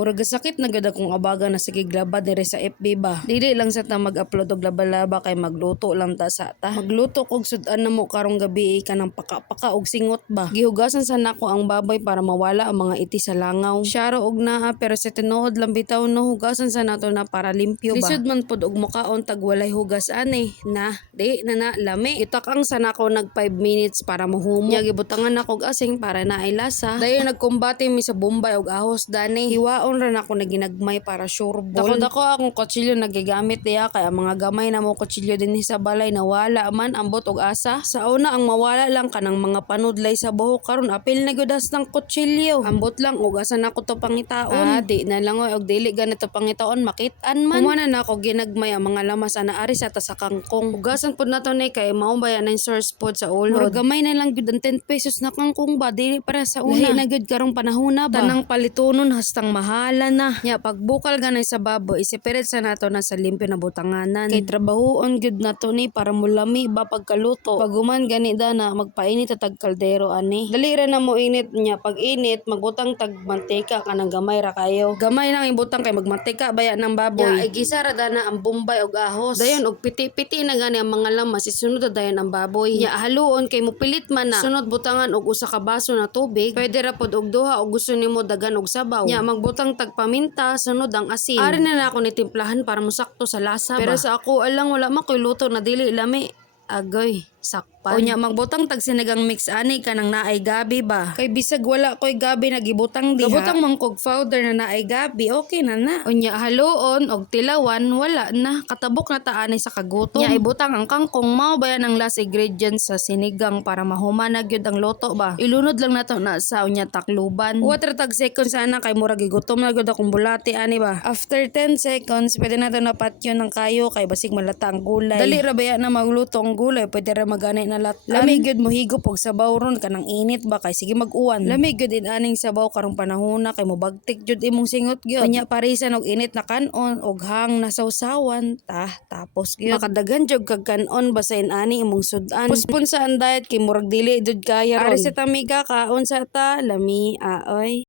Murag sakit na gud akong abaga na sige glabad dire sa FB ba. Dili lang sa ta mag-upload og laba-laba kay magluto lang ta sa ta. Magluto kog sudan namo karong gabi kanang paka-paka og singot ba. Gihugasan sa nako ang baboy para mawala ang mga iti sa langaw. Syaro og naa pero sa tinuod lang bitaw no hugasan sa nato na para limpyo ba. Lisod man pud og mukaon tag walay hugas ani na di na lami. Itak-ang sa nako nag 5 minutes para mahumok. Nya gibutangan nako og asing para naay lasa. Dayon nagkumbati mi sa bombay og ahos dani. Hiwaon ra nako na ginagmay para sureball. Dako akong kutsilyo nagigamit diya kay ang mga gamay na mo kutsilyo dinhi sa balay nawala man ambot og asa. Sa una ang mawala lang kanang mga panudlay sa buhok karon apil na gyudas ng kutsilyo. Ambot lang og asa nako to pangitaon. Di na lang og dili ganito pangitaon makit-an man. Humana na ako ginagmay ang mga lamas ana ari sa ta sa kangkong. Hugasan pud nato ni kay mao bayan ng source pod sa ulod. Gamay na lang gyud ang 10 pesos na kangkong ba dili para sa una. Lahi na gyud karong panahona ba. Tanang palitonon hastang mahala na. Nya pagbukal ganay sa baboy isipirit sa nato na sa limpyo na butanganan. Kay trabahoon gyud nato ni para mulami ba pagkaluto. Paguman gani da na magpainit tag kaldero ani. Dali ra na mo init nya pag init magbutang tag mantika kanang gamay ra kayo. Gamay lang ibutang kay magmantika baya ng baboy. Nya igisa ra da na ang bombay og ahos. Dayon og piti-piti na gani ang mga lamas isunod dayon ang baboy. Nya haluon kay mupilit man na. Sunod butangan og usa ka baso na tubig. Pwede ra pod og duha og gusto nimo dagan og sabaw. Nya magbutang tag paminta sunod ang asin. Ari na ako ni timplahan para musakto sa lasa ba. Pero sa ako alang wala man koy luto na dili lami. Agoy, sakpan. Unya magbutang tag sinigang mix ani kanang naay gabi ba. Kay bisag wala koy gabi nagibutang diha. Kabutang mangkog powder na naay gabi, okay na na. Unya haluon og tilawan wala na katabok na ta ani sa kagutom. Nya ibutang ang kangkong mao bayan ang last ingredients sa sinigang para mahuman na gyud ang luto ba. Ilunod lang nato na sa unya takluban. Water tag seconds ana kay murag gigutom na gyud akong bulati ani ba. After 10 seconds pwede nato na patyo ng kayo kay basig malata ang gulay. Dali ra baya na magluto ang gulay pwede ra magani na lat. Lami gyud mohigop og sabaw ron kanang init ba kay sige mag-uwan. Lami gyud aning sabaw karong panahona kay mobagtik gyud imong singot gyud. Unya parisan og init na kanon og hang na sawsawan tapos gyud makadagan jud kag kanon basahin ani imong sudan. Puspon sa ang diet kay murag dili jud kaya ron. Ari sa tamiga kaon sa ta lami aoy.